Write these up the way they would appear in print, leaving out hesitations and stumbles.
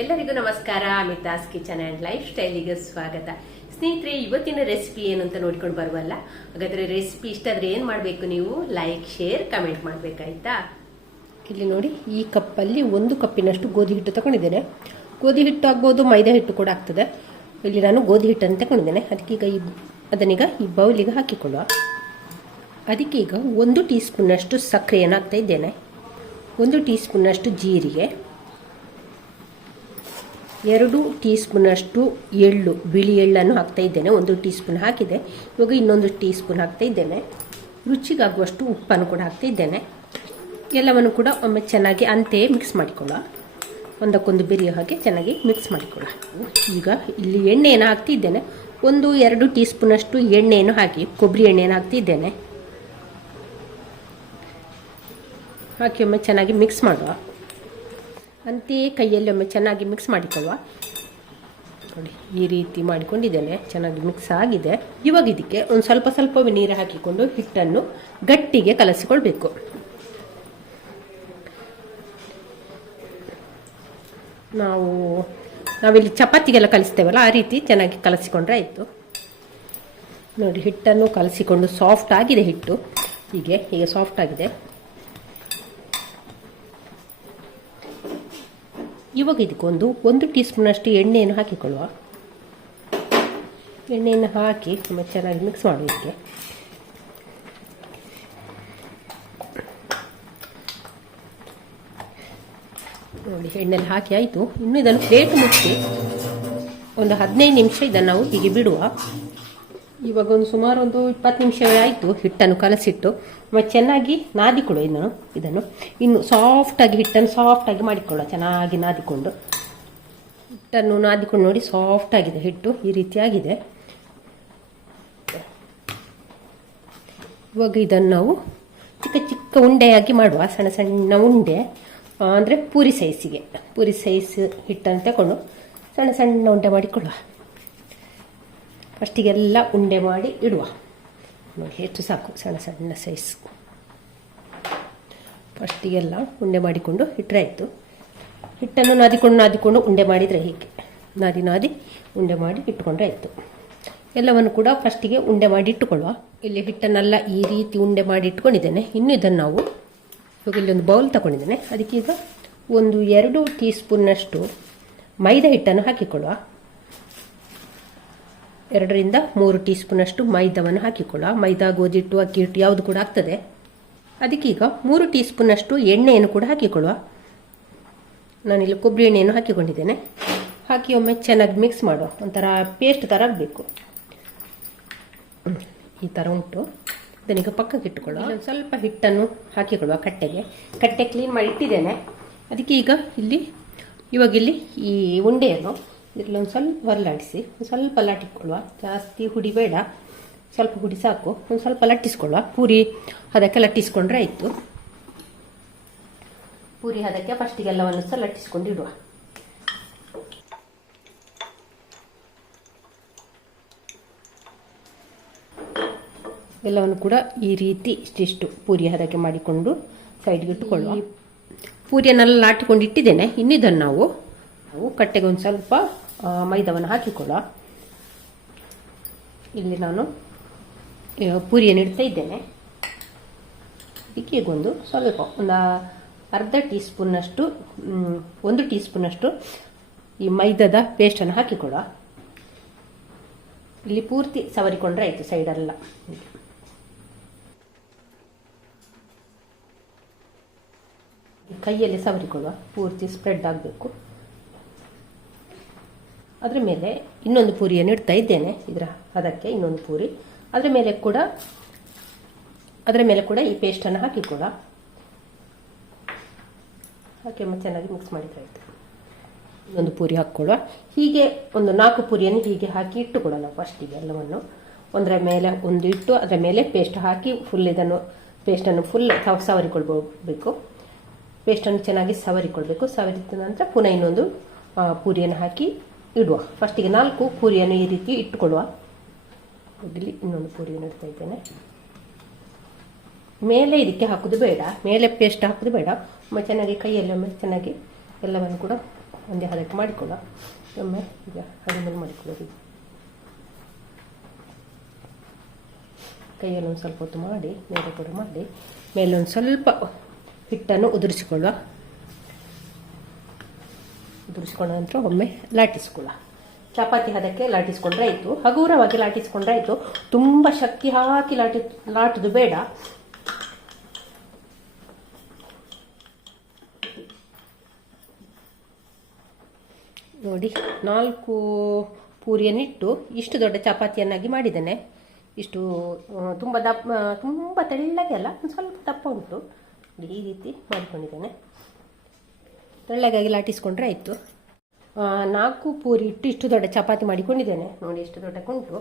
ಎಲ್ಲರಿಗೂ ನಮಸ್ಕಾರ. ಮಿತಾಸ್ kitchen and life ಸ್ಟೈಲಿಗೆ ಸ್ವಾಗತ. ಸ್ನೇಹಿತರೆ, ಇವತ್ತಿನ ರೆಸಿಪಿ ಏನು ಅಂತ ನೋಡ್ಕೊಂಡು ಬರುವಲ್ಲ. ಹಾಗಾದ್ರೆ ರೆಸಿಪಿ ಇಷ್ಟ ಆದ್ರೆ ಏನ್ ಮಾಡ್ಬೇಕು, ನೀವು ಲೈಕ್, ಶೇರ್, ಕಮೆಂಟ್ ಮಾಡ್ಬೇಕಾಯ್ತಾ. ಇಲ್ಲಿ ನೋಡಿ, ಈ ಕಪ್ಪಲ್ಲಿ 1 ಕಪ್ಪಿನಷ್ಟು ಗೋಧಿ ಹಿಟ್ಟು ತಗೊಂಡಿದ್ದೇನೆ. ಗೋಧಿ ಹಿಟ್ಟು ಆಗ್ಬೋದು, ಮೈದಾ ಹಿಟ್ಟು ಕೂಡ ಆಗ್ತದೆ. ಇಲ್ಲಿ ನಾನು ಗೋಧಿ ಹಿಟ್ಟನ್ನು ತಗೊಂಡಿದ್ದೇನೆ. ಅದನ್ನೀಗ ಈ ಬೌಲಿಗೆ ಹಾಕಿಕೊಳ್ಳುವ. ಅದಕ್ಕೀಗ 1 ಟೀ ಸ್ಪೂನ್ನಷ್ಟು ಸಕ್ಕರೆಯನ್ನು ಹಾಕ್ತಾ ಇದ್ದೇನೆ. 1 ಟೀ ಸ್ಪೂನ್ನಷ್ಟು ಜೀರಿಗೆ, 2 ಟೀ ಸ್ಪೂನಷ್ಟು ಎಳ್ಳು, ಬಿಳಿ ಎಳ್ಳನ್ನು ಹಾಕ್ತಾ ಇದ್ದೇನೆ. 1 ಟೀ ಸ್ಪೂನ್ ಹಾಕಿದೆ. ಇವಾಗ ಇನ್ನೊಂದು ಟೀ ಸ್ಪೂನ್ ಹಾಕ್ತಾ ಇದ್ದೇನೆ. ರುಚಿಗಾಗುವಷ್ಟು ಉಪ್ಪನ್ನು ಕೂಡ ಹಾಕ್ತಾ ಇದ್ದೇನೆ. ಎಲ್ಲವನ್ನು ಕೂಡ ಒಮ್ಮೆ ಚೆನ್ನಾಗಿ ಅಂತೆಯೇ ಮಿಕ್ಸ್ ಮಾಡಿಕೊಳ್ಳುವ. ಒಂದಕ್ಕೊಂದು ಬೆರೆಯೋ ಹಾಗೆ ಚೆನ್ನಾಗಿ ಮಿಕ್ಸ್ ಮಾಡಿಕೊಳ್ಳುವ. ಈಗ ಇಲ್ಲಿ ಎಣ್ಣೆಯನ್ನು ಹಾಕ್ತಿದ್ದೇನೆ. 1-2 ಟೀ ಸ್ಪೂನಷ್ಟು ಎಣ್ಣೆಯನ್ನು ಹಾಕಿ, ಕೊಬ್ಬರಿ ಎಣ್ಣೆಯನ್ನು ಹಾಕ್ತಿದ್ದೇನೆ. ಹಾಕಿ ಒಮ್ಮೆ ಚೆನ್ನಾಗಿ ಮಿಕ್ಸ್ ಮಾಡುವ. ಅಂತೆಯೇ ಕೈಯಲ್ಲಿ ಒಮ್ಮೆ ಚೆನ್ನಾಗಿ ಮಿಕ್ಸ್ ಮಾಡಿಕೊಳ್ಳುವ. ನೋಡಿ, ಈ ರೀತಿ ಮಾಡಿಕೊಂಡಿದ್ದೇನೆ. ಚೆನ್ನಾಗಿ ಮಿಕ್ಸ್ ಆಗಿದೆ. ಇವಾಗ ಇದಕ್ಕೆ ಒಂದು ಸ್ವಲ್ಪ ನೀರು ಹಾಕಿಕೊಂಡು ಹಿಟ್ಟನ್ನು ಗಟ್ಟಿಗೆ ಕಲಸಿಕೊಳ್ಬೇಕು. ನಾವಿಲ್ಲಿ ಚಪಾತಿಗೆಲ್ಲ ಕಲಿಸ್ತೇವಲ್ಲ, ಆ ರೀತಿ ಚೆನ್ನಾಗಿ ಕಲಸಿಕೊಂಡ್ರೆ ಆಯಿತು. ನೋಡಿ, ಹಿಟ್ಟನ್ನು ಕಲಸಿಕೊಂಡು ಸಾಫ್ಟ್ ಆಗಿದೆ ಹಿಟ್ಟು. ಹೀಗೆ ಸಾಫ್ಟ್ ಆಗಿದೆ. ಇವಾಗ ಇದಕ್ಕೊಂದು 1 ಟೀ ಸ್ಪೂನಷ್ಟು ಎಣ್ಣೆಯನ್ನು ಹಾಕಿಕೊಳ್ಳುವ. ಎಣ್ಣೆಯನ್ನು ಹಾಕಿ ಚೆನ್ನಾಗಿ ಮಿಕ್ಸ್ ಮಾಡುವ. ಇದಕ್ಕೆ ನೋಡಿ, ಎಣ್ಣೆಯಲ್ಲಿ ಹಾಕಿ ಆಯಿತು. ಇನ್ನು ಇದನ್ನು ಪ್ಲೇಟ್ ಮುಚ್ಚಿ ಒಂದು 15 ನಿಮಿಷ ಇದನ್ನು ನಾವು ಹೀಗೆ ಬಿಡುವ. ಇವಾಗ ಸುಮಾರು 20 ನಿಮಿಷವೇ ಆಯಿತು ಹಿಟ್ಟನ್ನು ಕಲಸಿಟ್ಟು. ಚೆನ್ನಾಗಿ ನಾದಿಕೊಳ್ಳುವ. ಇದನ್ನು ಇನ್ನು ಸಾಫ್ಟಾಗಿ, ಹಿಟ್ಟನ್ನು ಸಾಫ್ಟಾಗಿ ಮಾಡಿಕೊಳ್ಳುವ. ಚೆನ್ನಾಗಿ ನಾದಿಕೊಂಡು ಹಿಟ್ಟನ್ನು ನಾದಿಕೊಂಡು ನೋಡಿ, ಸಾಫ್ಟ್ ಆಗಿದೆ ಹಿಟ್ಟು. ಈ ರೀತಿ ಆಗಿದೆ. ಇವಾಗ ಇದನ್ನು ನಾವು ಚಿಕ್ಕ ಉಂಡೆಯಾಗಿ ಮಾಡುವ. ಸಣ್ಣ ಉಂಡೆ ಅಂದರೆ ಪೂರಿ ಸೈಜ್ ಹಿಟ್ಟನ್ನು ತಗೊಂಡು ಸಣ್ಣ ಉಂಡೆ ಮಾಡಿಕೊಳ್ಳುವ. ಫಸ್ಟಿಗೆಲ್ಲ ಉಂಡೆ ಮಾಡಿ ಇಡುವ. ನೋಡಿ, ಎಷ್ಟು ಸಾಕು, ಸಣ್ಣ ಸೈಜ್. ಫಸ್ಟಿಗೆಲ್ಲ ಉಂಡೆ ಮಾಡಿಕೊಂಡು ಇಟ್ಟರೆ ಆಯಿತು. ಹಿಟ್ಟನ್ನು ನಾದಿಕೊಂಡು ಉಂಡೆ ಮಾಡಿದರೆ ಹೀಗೆ ನಾದಿ ಉಂಡೆ ಮಾಡಿ ಇಟ್ಟುಕೊಂಡ್ರೆ ಆಯಿತು. ಎಲ್ಲವನ್ನು ಕೂಡ ಫಸ್ಟಿಗೆ ಉಂಡೆ ಮಾಡಿ ಇಟ್ಟುಕೊಳ್ಳುವ. ಇಲ್ಲಿ ಹಿಟ್ಟನ್ನೆಲ್ಲ ಈ ರೀತಿ ಉಂಡೆ ಮಾಡಿ ಇಟ್ಕೊಂಡಿದ್ದೇನೆ. ಇನ್ನು ಇದನ್ನು ನಾವು ಇವಾಗ ಇಲ್ಲೊಂದು ಬೌಲ್ ತಗೊಂಡಿದ್ದೇನೆ. ಅದಕ್ಕೀಗ 1-2 ಟೀ ಸ್ಪೂನ್ನಷ್ಟು ಮೈದಾ ಹಿಟ್ಟನ್ನು ಹಾಕಿಕೊಳ್ಳುವ. 2-3 ಟೀ ಸ್ಪೂನಷ್ಟು ಮೈದಾವನ್ನು ಹಾಕಿಕೊಳ್ಳುವ. ಮೈದಾ, ಗೋಧಿ ಹಿಟ್ಟು, ಅಕ್ಕಿ ಹಿಟ್ಟು ಯಾವುದು ಕೂಡ ಆಗ್ತದೆ. ಅದಕ್ಕೀಗ 3 ಟೀ ಸ್ಪೂನಷ್ಟು ಎಣ್ಣೆಯನ್ನು ಕೂಡ ಹಾಕಿಕೊಳ್ಳುವ. ನಾನಿಲ್ಲಿ ಕೊಬ್ಬರಿ ಎಣ್ಣೆಯನ್ನು ಹಾಕಿಕೊಂಡಿದ್ದೇನೆ. ಹಾಕಿ ಒಮ್ಮೆ ಚೆನ್ನಾಗಿ ಮಿಕ್ಸ್ ಮಾಡುವ. ಒಂಥರ ಪೇಸ್ಟ್ ಥರ ಆಗಬೇಕು. ಈ ಥರ ಉಂಟು. ಇದನ್ನೀಗ ಪಕ್ಕಕ್ಕೆ ಇಟ್ಟುಕೊಳ್ಳುವ. ಸ್ವಲ್ಪ ಹಿಟ್ಟನ್ನು ಹಾಕಿಕೊಳ್ಳುವ. ಕಟ್ಟೆ ಕ್ಲೀನ್ ಮಾಡಿ ಇಟ್ಟಿದ್ದೇನೆ. ಅದಕ್ಕೆ ಈಗ ಇವಾಗ ಇಲ್ಲಿ ಈ ಉಂಡೆಯನ್ನು ಇದರಲ್ಲೊಂದು ಸ್ವಲ್ಪ ಹೊರಲಾಡಿಸಿ ಸ್ವಲ್ಪ ಲಟ್ಟಿಕೊಳ್ಳುವ. ಜಾಸ್ತಿ ಹುಡಿ ಬೇಡ, ಸ್ವಲ್ಪ ಹುಡಿ ಸಾಕು. ಒಂದು ಸ್ವಲ್ಪ ಲಟ್ಟಿಸ್ಕೊಳ್ಳುವ. ಪೂರಿ ಅದಕ್ಕೆ ಲಟ್ಟಿಸ್ಕೊಂಡ್ರೆ ಆಯಿತು. ಪೂರಿ ಅದಕ್ಕೆ ಫಸ್ಟಿಗೆಲ್ಲವನ್ನು ಸಹ ಲಟ್ಟಿಸ್ಕೊಂಡು ಇಡುವ. ಎಲ್ಲವನ್ನು ಕೂಡ ಈ ರೀತಿ ಇಷ್ಟಿಷ್ಟು ಪೂರಿ ಹದಕ್ಕೆ ಮಾಡಿಕೊಂಡು ಸೈಡ್ಗೆ ಇಟ್ಟುಕೊಳ್ಳುವ. ಪೂರಿಯನ್ನೆಲ್ಲ ಲಾಟಿಕೊಂಡು ಇಟ್ಟಿದ್ದೇನೆ. ಇನ್ನಿದನ್ನು ನಾವು ಕಟ್ಟೆಗೆ ಒಂದು ಸ್ವಲ್ಪ ಮೈದಾವನ್ನು ಹಾಕಿಕೊಳ್ಳುವ. ಇಲ್ಲಿ ನಾನು ಪೂರಿಯನ್ನು ಇಡ್ತಾ ಇದ್ದೇನೆ. ಇದಕ್ಕೆ ಒಂದು ಸ್ವಲ್ಪ ಅರ್ಧ ಟೀ ಸ್ಪೂನ್ನಷ್ಟು 1 ಟೀ ಸ್ಪೂನಷ್ಟು ಈ ಮೈದಾದ ಪೇಸ್ಟನ್ನು ಹಾಕಿಕೊಳ್ಳುವ. ಇಲ್ಲಿ ಪೂರ್ತಿ ಸವರಿಕೊಂಡ್ರೆ ಆಯಿತು ಸೈಡೆಲ್ಲ. ಕೈಯಲ್ಲಿ ಸವರಿಕೊಳ್ಳುವ. ಪೂರ್ತಿ ಸ್ಪ್ರೆಡ್ ಆಗಬೇಕು. ಅದರ ಮೇಲೆ ಇನ್ನೊಂದು ಪೂರಿಯನ್ನು ಇಡ್ತಾ ಇದ್ದೇನೆ. ಅದಕ್ಕೆ ಇನ್ನೊಂದು ಪೂರಿ. ಅದರ ಮೇಲೆ ಕೂಡ ಈ ಪೇಸ್ಟನ್ನು ಹಾಕಿಕೊಳ್ಳುವ. ಹಾಕಿ ಚೆನ್ನಾಗಿ ಮಿಕ್ಸ್ ಮಾಡಿದ್ರೆ ಆಯಿತು. ಇನ್ನೊಂದು ಪೂರಿ ಹಾಕ್ಕೊಳ್ಳುವ. ಹೀಗೆ ಒಂದು 4 ಪೂರಿಯನ್ನು ಹೀಗೆ ಹಾಕಿ ಇಟ್ಟುಕೊಳ್ಳೋಣ. ಫಸ್ಟಿಗೆ ಎಲ್ಲವನ್ನು ಒಂದರ ಮೇಲೆ ಒಂದು ಇಟ್ಟು ಅದರ ಮೇಲೆ ಪೇಸ್ಟ್ ಹಾಕಿ ಪೇಸ್ಟನ್ನು ಫುಲ್ ಸವರಿಕೊಳ್ಬೇಕು. ಪೇಸ್ಟನ್ನು ಚೆನ್ನಾಗಿ ಸವರಿಕೊಳ್ಬೇಕು. ಸವರಿದ ನಂತರ ಪುನಃ ಇನ್ನೊಂದು ಪೂರಿಯನ್ನು ಹಾಕಿ ಇಡುವ. ಫಸ್ಟಿಗೆ 4 ಪೂರಿಯನ್ನು ಈ ರೀತಿ ಇಟ್ಟುಕೊಳ್ಳುವ. ಇಲ್ಲಿ ಇನ್ನೊಂದು ಪೂರಿಯನ್ನು ಇಡ್ತಾ ಇದ್ದೇನೆ. ಮೇಲೆ ಇದಕ್ಕೆ ಹಾಕೋದು ಬೇಡ, ಮೇಲೆ ಪೇಸ್ಟ್ ಹಾಕೋದು ಬೇಡ. ಚೆನ್ನಾಗಿ ಕೈಯಲ್ಲಿ ಒಮ್ಮೆ ಚೆನ್ನಾಗಿ ಎಲ್ಲವನ್ನು ಕೂಡ ಒಂದೇ ಹದಕ್ಕೆ ಮಾಡಿಕೊಳ್ಳ. ಒಮ್ಮೆ ಈಗ ಹಡಿಮೇಲೆ ಮಾಡಿಕೊಳ್ಳೋದು. ಕೈಯಲ್ಲಿ ಒಂದು ಸ್ವಲ್ಪ ಹೊತ್ತು ಮಾಡಿ ಮೇಲೆ ಕೂಡ ಮಾಡಿ ಮೇಲೊಂದು ಸ್ವಲ್ಪ ಹಿಟ್ಟನ್ನು ಉದುರಿಸಿಕೊಳ್ಳುವ. ಉದುರಿಸ್ಕೊಂಡ ನಂತರ ಒಮ್ಮೆ ಲಾಟಿಸ್ಕೊಳ್ಳ. ಚಪಾತಿ ಹದಕ್ಕೆ ಲಾಟಿಸ್ಕೊಂಡ್ರೆ ಆಯಿತು, ಹಗುರವಾಗಿ ಲಾಟಿಸ್ಕೊಂಡ್ರೆ ಆಯಿತು. ತುಂಬ ಶಕ್ತಿ ಹಾಕಿ ಲಾಟುದು ಬೇಡ. ನೋಡಿ 4 ಪೂರಿಯನ್ನಿಟ್ಟು ಇಷ್ಟು ದೊಡ್ಡ ಚಪಾತಿಯನ್ನಾಗಿ ಮಾಡಿದ್ದೇನೆ. ಇಷ್ಟು ತುಂಬ ತುಂಬ ತೆಳ್ಳಗೆ ಅಲ್ಲ, ಒಂದು ಸ್ವಲ್ಪ ದಪ್ಪ ಉಂಟು. ಈ ರೀತಿ ಮಾಡಿಕೊಂಡಿದ್ದೇನೆ. ತೆಳ್ಳಗಾಗಿ ಲಾಟಿಸ್ಕೊಂಡ್ರೆ ಆಯಿತು. 4 ಪೂರಿ ಇಟ್ಟು ಇಷ್ಟು ದೊಡ್ಡ ಚಪಾತಿ ಮಾಡಿಕೊಂಡಿದ್ದೇನೆ. ನೋಡಿ ಎಷ್ಟು ದೊಡ್ಡಕ್ಕುಂಟು,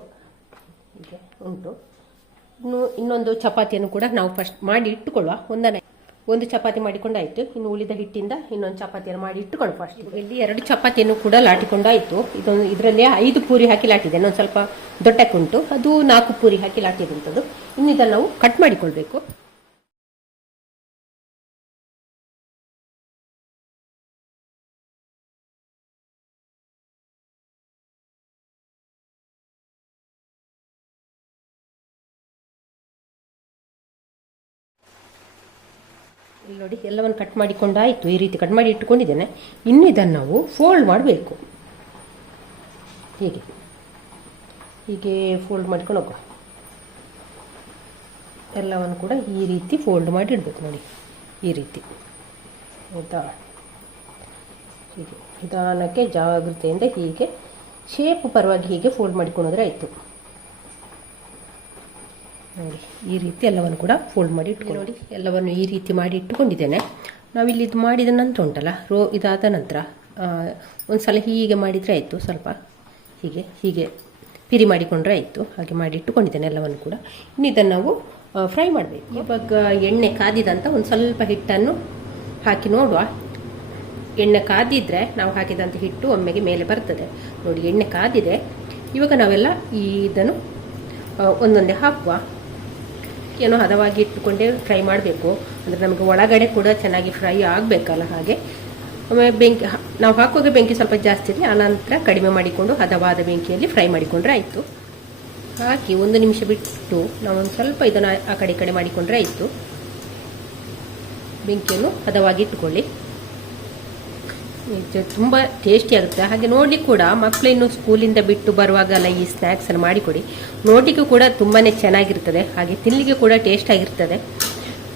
ಹೀಗೆ ಉಂಟು. ಇನ್ನೊಂದು ಚಪಾತಿಯನ್ನು ಕೂಡ ನಾವು ಫಸ್ಟ್ ಮಾಡಿ ಇಟ್ಟುಕೊಳ್ಳುವ. ಒಂದು ಚಪಾತಿ ಮಾಡಿಕೊಂಡಾಯಿತು. ಇನ್ನು ಉಳಿದ ಹಿಟ್ಟಿಂದ ಇನ್ನೊಂದು ಚಪಾತಿಯನ್ನು ಮಾಡಿ ಇಟ್ಟುಕೊಂಡು ಫಸ್ಟ್. ಇಲ್ಲಿ 2 ಚಪಾತಿಯನ್ನು ಕೂಡ ಲಾಟಿಕೊಂಡಾಯಿತು. ಇದರಲ್ಲಿ 5 ಪೂರಿ ಹಾಕಿ ಲಾಟಿದ್ದೇನೆ. ಒಂದು ಸ್ವಲ್ಪ ದೊಡ್ಡಕ್ಕುಂಟು, ಅದು 4 ಪೂರಿ ಹಾಕಿ ಲಾಟಿದಂಥದ್ದು. ಇನ್ನು ಇದನ್ನು ನಾವು ಕಟ್ ಮಾಡಿಕೊಳ್ಬೇಕು. ಇಲ್ಲಿ ನೋಡಿ ಎಲ್ಲವನ್ನು ಕಟ್ ಮಾಡಿಕೊಂಡಾಯಿತು. ಈ ರೀತಿ ಕಟ್ ಮಾಡಿ ಇಟ್ಟುಕೊಂಡಿದ್ದೇನೆ. ಇನ್ನು ಇದನ್ನು ನಾವು ಫೋಲ್ಡ್ ಮಾಡಬೇಕು. ಹೀಗೆ ಹೀಗೆ ಫೋಲ್ಡ್ ಮಾಡ್ಕೊಂಡು ಹೋಗುವ. ಎಲ್ಲವನ್ನು ಕೂಡ ಈ ರೀತಿ ಫೋಲ್ಡ್ ಮಾಡಿ ಇಡಬೇಕು. ನೋಡಿ ಈ ರೀತಿ, ಆಯಿತಾ? ಹೀಗೆ ನಿಧಾನಕ್ಕೆ ಜಾಗ್ರತೆಯಿಂದ ಹೀಗೆ ಶೇಪ್ ಪರವಾಗಿ ಹೀಗೆ ಫೋಲ್ಡ್ ಮಾಡಿಕೊಂಡ್ರೆ ಆಯಿತು. ನೋಡಿ ಈ ರೀತಿ ಎಲ್ಲವನ್ನು ಕೂಡ ಫೋಲ್ಡ್ ಮಾಡಿ ಇಟ್ಕೊಂಡು. ನೋಡಿ ಎಲ್ಲವನ್ನು ಈ ರೀತಿ ಮಾಡಿ ಇಟ್ಟುಕೊಂಡಿದ್ದೇನೆ. ನಾವಿಲ್ಲಿ ಇದು ಮಾಡಿದ ನಂತರ ಉಂಟಲ್ಲ, ಇದಾದ ನಂತರ ಒಂದು ಸಲ ಹೀಗೆ ಮಾಡಿದರೆ ಆಯಿತು. ಸ್ವಲ್ಪ ಹೀಗೆ ಹೀಗೆ ಪಿರಿ ಮಾಡಿಕೊಂಡ್ರೆ ಆಯಿತು. ಹಾಗೆ ಮಾಡಿ ಇಟ್ಟುಕೊಂಡಿದ್ದೇನೆ ಎಲ್ಲವನ್ನು ಕೂಡ. ಇನ್ನು ಇದನ್ನು ನಾವು ಫ್ರೈ ಮಾಡಬೇಕು. ಇವಾಗ ಎಣ್ಣೆ ಕಾದಿದಂತ ಒಂದು ಸ್ವಲ್ಪ ಹಿಟ್ಟನ್ನು ಹಾಕಿ ನೋಡುವ. ಎಣ್ಣೆ ಕಾದಿದ್ರೆ ನಾವು ಹಾಕಿದಂಥ ಹಿಟ್ಟು ಒಮ್ಮೆಗೆ ಮೇಲೆ ಬರ್ತದೆ. ನೋಡಿ ಎಣ್ಣೆ ಕಾದಿದೆ. ಇವಾಗ ನಾವೆಲ್ಲ ಇದನ್ನು ಒಂದೊಂದೇ ಹಾಕುವ. ಏನೋ ಹದವಾಗಿ ಇಟ್ಟುಕೊಂಡೇ ಫ್ರೈ ಮಾಡಬೇಕು. ಅಂದರೆ ನಮಗೆ ಒಳಗಡೆ ಕೂಡ ಚೆನ್ನಾಗಿ ಫ್ರೈ ಆಗಬೇಕಲ್ಲ. ಹಾಗೆ ಬೆಂಕಿ ನಾವು ಹಾಕುವಾಗ ಬೆಂಕಿ ಸ್ವಲ್ಪ ಜಾಸ್ತಿ ಇದೆ, ಆನಂತರ ಕಡಿಮೆ ಮಾಡಿಕೊಂಡು ಹದವಾದ ಬೆಂಕಿಯಲ್ಲಿ ಫ್ರೈ ಮಾಡಿಕೊಂಡ್ರೆ ಆಯಿತು. ಹಾಕಿ 1 ನಿಮಿಷ ಬಿಟ್ಟು ನಾವು ಒಂದು ಸ್ವಲ್ಪ ಇದನ್ನು ಆ ಕಡೆ ಈ ಕಡೆ ಮಾಡಿಕೊಂಡ್ರೆ ಆಯಿತು. ಬೆಂಕಿಯನ್ನು ಹದವಾಗಿ ಇಟ್ಟುಕೊಳ್ಳಿ. ತುಂಬ ಟೇಸ್ಟಿ ಆಗುತ್ತೆ. ಹಾಗೆ ನೋಡ್ಲಿಕ್ಕೆ ಕೂಡ ಮಕ್ಕಳು ಇನ್ನು ಸ್ಕೂಲಿಂದ ಬಿಟ್ಟು ಬರುವಾಗೆಲ್ಲ ಈ ಸ್ನ್ಯಾಕ್ಸನ್ನು ಮಾಡಿಕೊಡಿ. ನೋಡಲಿಕ್ಕೂ ಕೂಡ ತುಂಬಾ ಚೆನ್ನಾಗಿರ್ತದೆ. ಹಾಗೆ ತಿನ್ನಲಿಕ್ಕೆ ಕೂಡ ಟೇಸ್ಟ್ ಆಗಿರ್ತದೆ.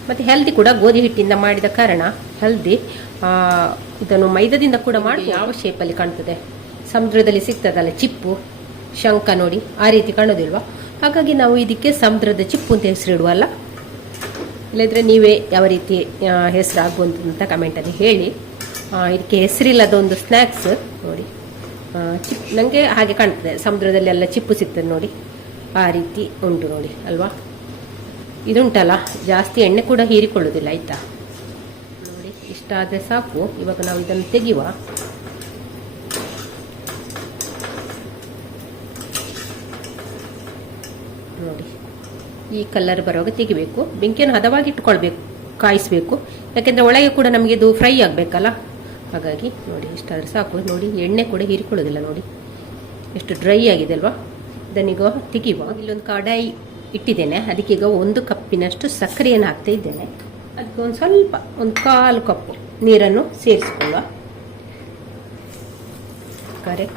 ಮತ್ತು ಹೆಲ್ದಿ ಕೂಡ. ಗೋಧಿ ಹಿಟ್ಟಿಂದ ಮಾಡಿದ ಕಾರಣ ಹೆಲ್ದಿ. ಇದನ್ನು ಮೈದಾದಿಂದ ಕೂಡ ಮಾಡಿ ಯಾವ ಶೇಪಲ್ಲಿ ಕಾಣ್ತದೆ, ಸಮುದ್ರದಲ್ಲಿ ಸಿಗ್ತದಲ್ಲ ಚಿಪ್ಪು, ಶಂಖ ನೋಡಿ ಆ ರೀತಿ ಕಾಣೋದಿಲ್ವಾ? ಹಾಗಾಗಿ ನಾವು ಇದಕ್ಕೆ ಸಮುದ್ರದ ಚಿಪ್ಪು ಅಂತ ಹೆಸರಿಡುವಲ್ಲ. ಇಲ್ಲದ್ರೆ ನೀವೇ ಯಾವ ರೀತಿ ಹೆಸರು ಆಗುವಂತ ಕಮೆಂಟಲ್ಲಿ ಹೇಳಿ. ಇದಕ್ಕೆ ಹೆಸರಿಲ್ಲದ ಒಂದು ಸ್ನ್ಯಾಕ್ಸ್ ನೋಡಿ. ನನಗೆ ಹಾಗೆ ಕಾಣ್ತದೆ, ಸಮುದ್ರದಲ್ಲಿ ಎಲ್ಲ ಚಿಪ್ಪು ಸಿಗ್ತದೆ ನೋಡಿ, ಆ ರೀತಿ ಉಂಟು ನೋಡಿ ಅಲ್ವಾ? ಇದುಂಟಲ್ಲ ಜಾಸ್ತಿ ಎಣ್ಣೆ ಕೂಡ ಹೀರಿಕೊಳ್ಳೋದಿಲ್ಲ, ಆಯಿತಾ? ನೋಡಿ ಇಷ್ಟ ಆದರೆ ಸಾಕು. ಇವಾಗ ನಾವು ಇದನ್ನು ತೆಗೆಯುವ. ನೋಡಿ ಈ ಕಲರ್ ಬರುವಾಗ ತೆಗಿಬೇಕು. ಬೆಂಕಿಯನ್ನು ಹದವಾಗಿ ಇಟ್ಕೊಳ್ಬೇಕು, ಕಾಯಿಸಬೇಕು. ಯಾಕೆಂದರೆ ಒಳಗೆ ಕೂಡ ನಮಗೆ ಇದು ಫ್ರೈ ಆಗಬೇಕಲ್ಲ. ಹಾಗಾಗಿ ನೋಡಿ ಇಷ್ಟಾದರೆ ಸಾಕು. ನೋಡಿ ಎಣ್ಣೆ ಕೂಡ ಹೀರಿಕೊಳ್ಳೋದಿಲ್ಲ. ನೋಡಿ ಎಷ್ಟು ಡ್ರೈ ಆಗಿದೆ ಅಲ್ವಾ? ಇದನ್ನೀಗ ತೆಗೆಯುವ. ಇಲ್ಲೊಂದು ಕಡಾಯಿ ಇಟ್ಟಿದ್ದೇನೆ. ಅದಕ್ಕೀಗ 1 ಕಪ್ಪಿನಷ್ಟು ಸಕ್ಕರೆಯನ್ನು ಹಾಕ್ತಾ ಇದ್ದೇನೆ. ಅದಕ್ಕೆ ಒಂದು ಸ್ವಲ್ಪ 1/4 ಕಪ್ ನೀರನ್ನು ಸೇರಿಸಿಕೊಳ್ಳುವ.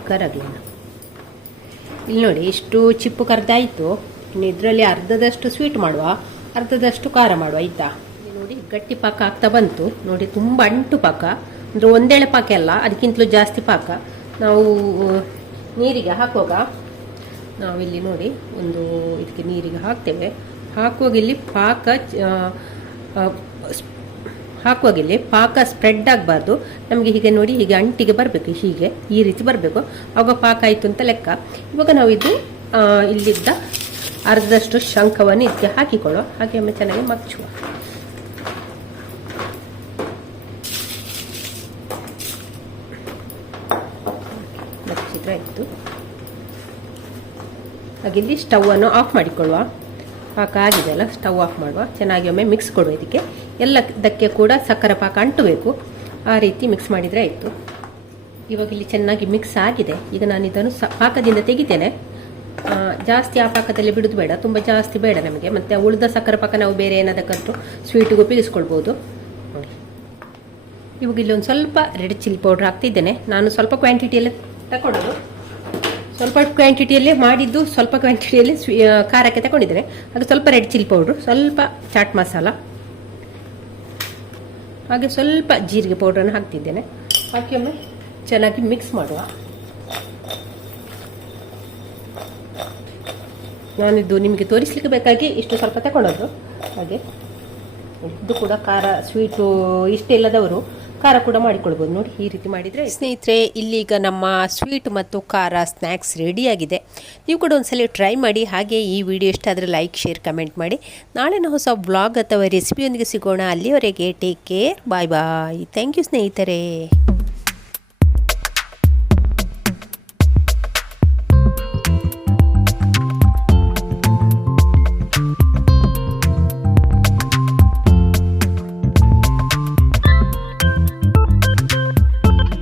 ಕರಗಲಿ. ಇಲ್ಲಿ ನೋಡಿ ಇಷ್ಟು ಚಿಪ್ಪು ಕರೆದಾಯಿತು. ಇನ್ನು ಇದರಲ್ಲಿ ಅರ್ಧದಷ್ಟು ಸ್ವೀಟ್ ಮಾಡುವ, ಅರ್ಧದಷ್ಟು ಖಾರ ಮಾಡುವ, ಆಯಿತಾ? ನೋಡಿ ಗಟ್ಟಿ ಪಾಕ ಆಗ್ತಾ ಬಂತು. ನೋಡಿ ತುಂಬ ಅಂಟು ಪಾಕ, ಅಂದರೆ ಒಂದೇಳೆ ಪಾಕ ಅಲ್ಲ, ಅದಕ್ಕಿಂತಲೂ ಜಾಸ್ತಿ ಪಾಕ. ನಾವು ನೀರಿಗೆ ಹಾಕುವಾಗ ನಾವಿಲ್ಲಿ ನೋಡಿ ಒಂದು ಇದಕ್ಕೆ ನೀರಿಗೆ ಹಾಕ್ತೇವೆ. ಹಾಕುವಾಗ ಇಲ್ಲಿ ಪಾಕ ಸ್ಪ್ರೆಡ್ ಆಗಬಾರ್ದು. ನಮಗೆ ಹೀಗೆ ನೋಡಿ ಹೀಗೆ ಅಂಟಿಗೆ ಬರಬೇಕು, ಹೀಗೆ ಈ ರೀತಿ ಬರಬೇಕು. ಆವಾಗ ಪಾಕ ಆಯಿತು ಅಂತ ಲೆಕ್ಕ. ಇವಾಗ ನಾವು ಇದು ಇಲ್ಲಿದ್ದ ಅರ್ಧದಷ್ಟು ಶಂಖವನ್ನು ಇದಕ್ಕೆ ಹಾಕಿಕೊಳ್ಳುವ. ಹಾಗೆ ಒಮ್ಮೆ ಚೆನ್ನಾಗಿ ಮಚ್ಚುವ. ಮಚ್ಚಿದ್ರೆ ಆಯಿತು. ಹಾಗೆ ಇಲ್ಲಿ ಸ್ಟವನ್ನು ಆಫ್ ಮಾಡಿಕೊಳ್ಳುವ. ಪಾಕ ಆಗಿದೆ ಅಲ್ಲ, ಸ್ಟವ್ ಆಫ್ ಮಾಡುವ. ಚೆನ್ನಾಗಿ ಒಮ್ಮೆ ಮಿಕ್ಸ್ ಕೊಡುವ. ಇದಕ್ಕೆ ಎಲ್ಲದಕ್ಕೆ ಕೂಡ ಸಕ್ಕರೆ ಪಾಕ ಅಂಟಬೇಕು. ಆ ರೀತಿ ಮಿಕ್ಸ್ ಮಾಡಿದರೆ ಆಯಿತು. ಇವಾಗ ಇಲ್ಲಿ ಚೆನ್ನಾಗಿ ಮಿಕ್ಸ್ ಆಗಿದೆ. ಈಗ ನಾನು ಇದನ್ನು ಪಾಕದಿಂದ ತೆಗಿತೇನೆ. ಜಾಸ್ತಿ ಆ ಪಾಕದಲ್ಲಿ ಬಿಡೋದು ಬೇಡ, ತುಂಬ ಜಾಸ್ತಿ ಬೇಡ ನಮಗೆ. ಮತ್ತು ಉಳಿದ ಸಕ್ಕರೆ ಪಾಕ ನಾವು ಬೇರೆ ಏನಾದಕ್ಕಂತೂ ಸ್ವೀಟಿಗೆ ಉಪಯೋಗಿಸ್ಕೊಳ್ಬೋದು ನೋಡಿ. ಇವಾಗ ಇಲ್ಲಿ ಒಂದು ಸ್ವಲ್ಪ ರೆಡ್ ಚಿಲ್ಲಿ ಪೌಡ್ರ್ ಹಾಕ್ತಿದ್ದೇನೆ. ನಾನು ಸ್ವಲ್ಪ ಕ್ವಾಂಟಿಟಿಯಲ್ಲೇ ತಗೊಳ್ಳೋದು, ಸ್ವಲ್ಪ ಕ್ವಾಂಟಿಟಿಯಲ್ಲೇ ಮಾಡಿದ್ದು, ಸ್ವಲ್ಪ ಕ್ವಾಂಟಿಟಿಯಲ್ಲಿ ಖಾರಕ್ಕೆ ತಗೊಂಡಿದ್ದೇನೆ. ಅದು ಸ್ವಲ್ಪ ರೆಡ್ ಚಿಲ್ಲಿ ಪೌಡ್ರು, ಸ್ವಲ್ಪ ಚಾಟ್ ಮಸಾಲ, ಹಾಗೆ ಸ್ವಲ್ಪ ಜೀರಿಗೆ ಪೌಡ್ರನ್ನು ಹಾಕ್ತಿದ್ದೇನೆ. ಹಾಕಿ ಒಮ್ಮೆ ಚೆನ್ನಾಗಿ ಮಿಕ್ಸ್ ಮಾಡುವ. ನಾನಿದ್ದು ನಿಮಗೆ ತೋರಿಸ್ಲಿಕ್ಕೆ ಬೇಕಾಗಿ ಇಷ್ಟು ಸ್ವಲ್ಪ ತಗೊಂಡದ್ದು. ಹಾಗೆ ಇದು ಕೂಡ ಖಾರ ಸ್ವೀಟು ಇಷ್ಟ ಇಲ್ಲದವರು ಖಾರ ಕೂಡ ಮಾಡಿಕೊಳ್ಬೋದು ನೋಡಿ. ಈ ರೀತಿ ಮಾಡಿದರೆ ಸ್ನೇಹಿತರೆ, ಇಲ್ಲೀಗ ನಮ್ಮ ಸ್ವೀಟ್ ಮತ್ತು ಖಾರ ಸ್ನ್ಯಾಕ್ಸ್ ರೆಡಿಯಾಗಿದೆ. ನೀವು ಕೂಡ ಒಂದ್ಸಲ ಟ್ರೈ ಮಾಡಿ. ಹಾಗೆ ಈ ವಿಡಿಯೋ ಇಷ್ಟ ಆದರೆ ಲೈಕ್, ಶೇರ್, ಕಮೆಂಟ್ ಮಾಡಿ. ನಾಳಿನ ಹೊಸ ಬ್ಲಾಗ್ ಅಥವಾ ರೆಸಿಪಿಯೊಂದಿಗೆ ಸಿಗೋಣ. ಅಲ್ಲಿವರೆಗೆ take care, bye bye. Thank you ಸ್ನೇಹಿತರೆ.